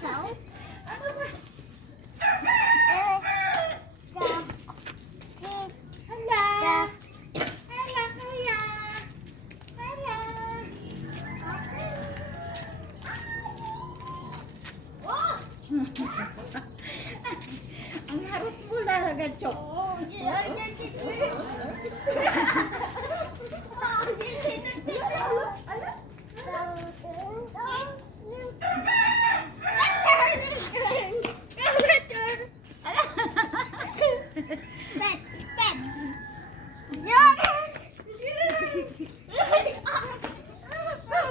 Ano ba? Hala. Hala, kuya. Hala. Oh! Ang harap mo talaga, Chok.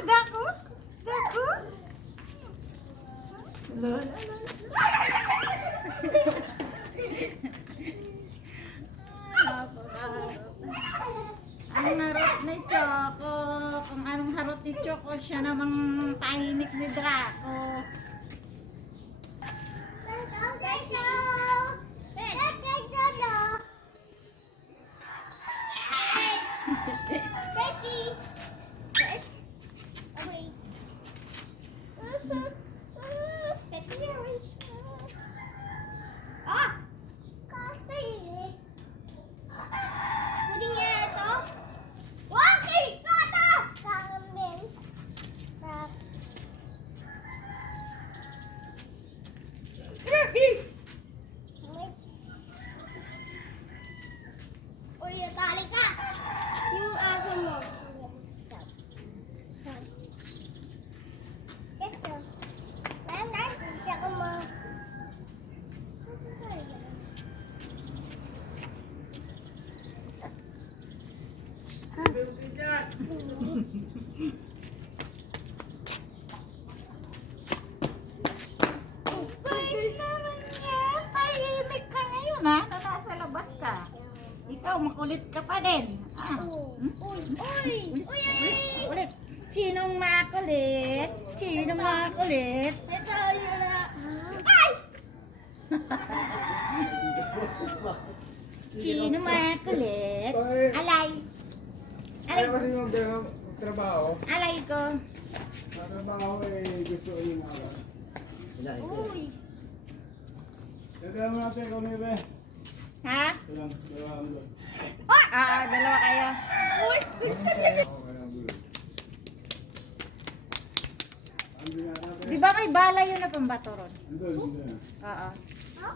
Dako? Dako? Ang harot ni Choco. Kung anong harot ni Choco, siya namang tahimik ni Draco. Uy, tali ka! Yung aso mo. Ito. Siya ko mo. Pwede naman yan. Tahimik ka ngayon, ha? Na nasa labas ka. Ikaw, makulit ka pa din. Ah. Uy! Uy! Uy! Ulit. Sinong makulit? Sinong makulit? Ito yun na. Ay! Sino makulit? Alay. Alay. Kaya kasi magtrabaho, Alay ko. trabaho gusto yung awa. Uy! Teka mo natin kung nila. Ha? Walang, dalawa mo. Dalawa kayo. Uy! Ang binata Di ba may bala yun na pambato ron? Andun. Oo. Huh?